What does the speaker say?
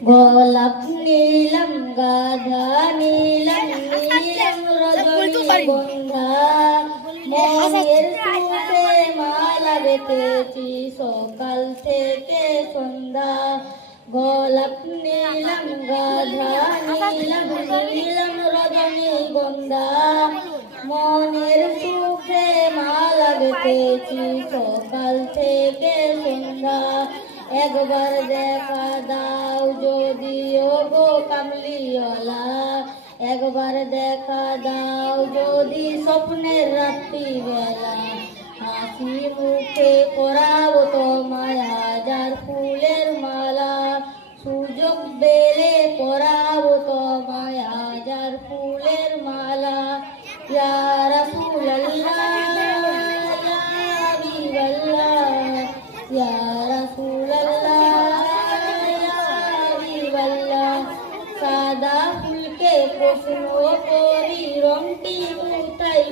গোলাপ নীলম গাধা নীলম নীলম রজনীগন্ধা মনের সুখে মালা গেঁথেছি সকাল থেকে সন্ধ্যা গোলাপ নীলম গাধা নীলম নীলম রজনীগন্ধা মনের সুখে মালা গেঁথেছি সকাল থেকে সন্ধ্যা একবার দেখা দাও যদি ও গো কামলিওয়ালা একবার দেখা দাও যদি স্বপ্নের রাত্রি বেলা হাসি মুখে পরাবো তোমায় হাজার ফুলের মালা সুযোগ পেলে পরাবো তোমায় হাজার ফুলের মালা ইয়া রাসূলুল্লাহ ইয়া হাবিবাল্লাহ ইয়া সাদা ফুলকে প্রশ্ন করি রংটি কোথায়